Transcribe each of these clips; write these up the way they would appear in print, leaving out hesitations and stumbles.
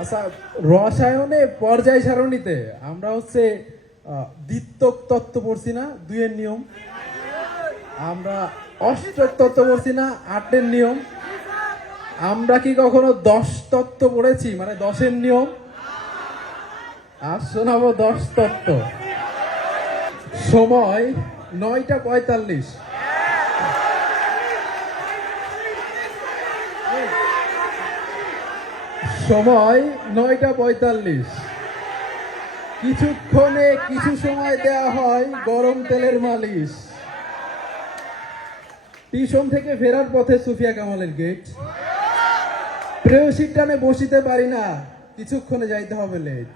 আচ্ছা, রসায়নে পর্যায় সারণীতে আমরা হচ্ছে দ্বিত্বক তত্ত্ব পড়ছি না, 2 এর নিয়ম। আমরা অষ্টক তত্ত্ব পড়ছি না, 8 এর নিয়ম। আমরা কি কখনো 10 তত্ত্ব পড়েছি, মানে 10 এর নিয়ম? আর শোনাবো 10 তত্ত্ব। সময় 9টা 45। সময় 9টা 45। কিছুক্ষণে কিছু সময় দেয়া হয় গরম তেলের মালিশ। টিউশন থেকে ফেরার পথে সুফিয়া কামালের গেট। প্রেয়সীর টানে বসিতে পারি না, কিছুক্ষণে যাইতে হবে লেট।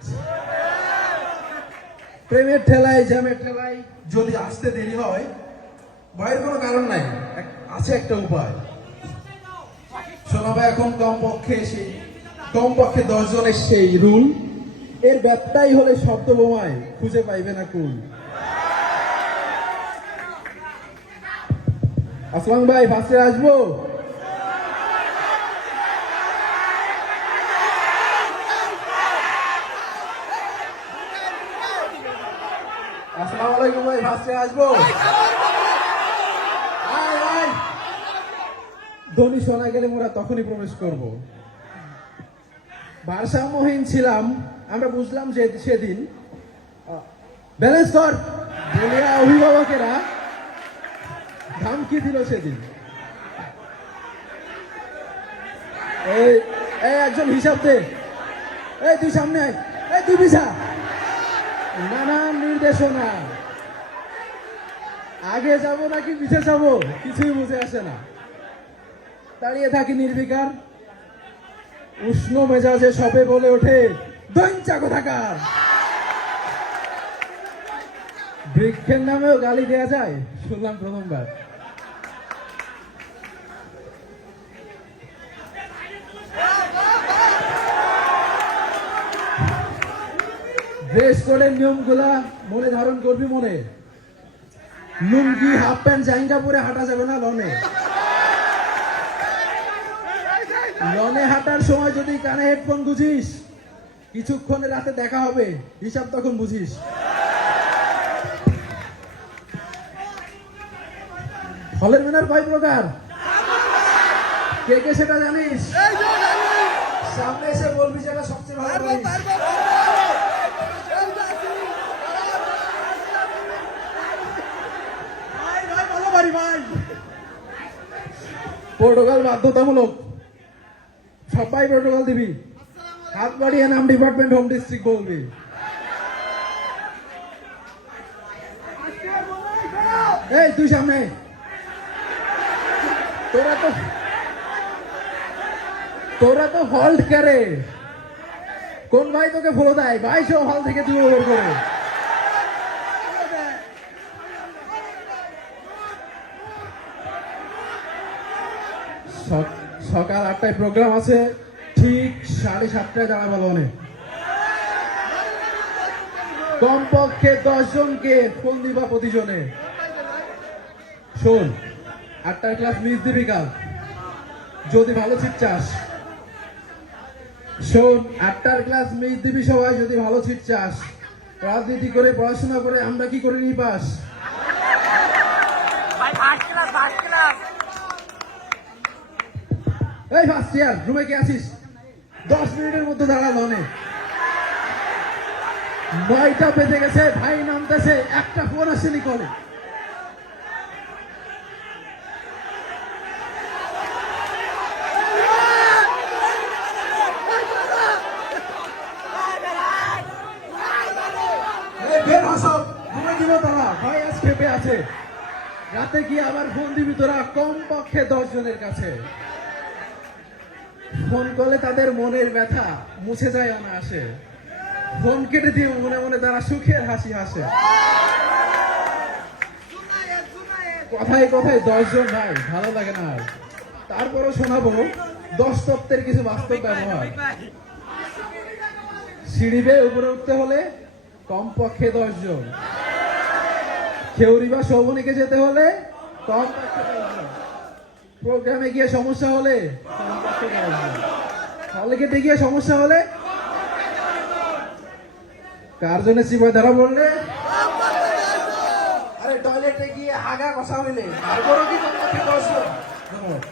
প্রেমের ঠেলায় জ্যামের ঠেলায় যদি আসতে দেরি হয়, ভয়ের কোনো কারণ নাই, আছে একটা উপায়। শোনাবে এখন কমপক্ষে 10 জনের সেই রুল। এর ব্যত্যয় হলে শব্দ বোমায় খুঁজে পাইবে না কুল। আসলাম ভাই, ফার্স্টে আসবো? আসসালামু আলাইকুম ভাই, ফার্স্টে আসবো? ধ্বনি শোনা গেলে মোরা তখনই প্রবেশ করব। ভারসাম্যহীন ছিলাম আমরা, বুঝলাম যে সেদিন ব্যালেন্স কর বলিয়া অভিভাবকেরা ধমকি দিল সেদিন। এই একজন হিসাব দে, এই তুই সামনে আয়, এই তুই পিছা। নানান নির্দেশনা, আগে যাব নাকি পিছে যাব কিছুই বুঝে আসে না। দাঁড়িয়ে থাকি নির্বিকার, উষ্ণ মেজাজে সবে বলে ওঠে দৈঞ্চা কোথাকার। বৃক্ষের নামেও গালি দেয়া যায়, শুনলাম প্রথমবার। ড্রেস কোডের নিয়মগুলা মনে ধারণ করবি মনে। লুঙ্গি হাফ প্যান্ট জাঙ্গা পরে হাঁটা যাবে না লনে। লনে হাঁটার সময় যদি কানে হেডফোন গুছিস, কিছুক্ষণে রাতে দেখা হবে, হিসাব তখন বুঝিস। ফলের মেনার 5 প্রকার, কে কে সেটা জানিস? সামনে এসে বলবি যেটা সবচেয়ে ভালো জানিস। প্রোটোকল বাধ্যতামূলক, সবাই প্রোটোকল দিবি। হাত বাড়িয়ে নাম, ডিপার্টমেন্ট, হোম ডিস্ট্রিক্ট বলবি। এই তুই সামনে, তোরা তো হল্ট করে। কোন ভাই তোকে ফলো দেয়? ভাই সব হল থেকে তুই ওভার করে। সকাল 8টায় প্রোগ্রাম আছে, ঠিক 7:30টায় দাঁড়াবো লনে। কমপক্ষে 10 জনকে ফোন দিবা প্রতিজনে। শোন, 8টার ক্লাস মিস দিবি কাল যদি ভালো সিট চাস। শোন, 8টার ক্লাস মিস দিবি সবাই যদি ভালো সিট চাস। রাজনীতি করে পড়াশোনা করে আমরা কি করে নি পাস? এই ফার্স্ট ইয়ার রুমে কি আছিস? 10 মিনিটের মধ্যে দাঁড়া লনে। 9টা বেজে গেছে, ভাই নামতেছে, একটা ফোন আসেনি কলে। ভাই আজ খেপে আছে, রাতে গিয়ে আবার ফোন দিবি তোরা কমপক্ষে 10 জনের কাছে। ফোন করলে তাদের মনের ব্যথা মুছে যায় অনায়াসে। ফোন কেটে দিয়ে মনে মনে তারা সুখের হাসি হাসে। কথায় কথায় 10 জন ভাই, ভালো লাগে না আর। তারপরও শোনাবো 10 তত্ত্বের কিছু বাস্তব ব্যবহার। সিঁড়ি বেয়ে উপরে উঠতে হলে কমপক্ষে 10 জন। খেউরি বা শোভনীকে যেতে হলে কমপক্ষে 10 জন। প্রোগ্রামে গিয়ে সমস্যা হলে কমপক্ষে 10 জন। হলে গিয়ে সমস্যা হলে কার জন্য চিবাই ধরা বললে? আরে টয়লেটে গিয়ে হাগা কষা হইলে তারপরও কি তোমরা ঠিক করছো? ধন্যবাদ।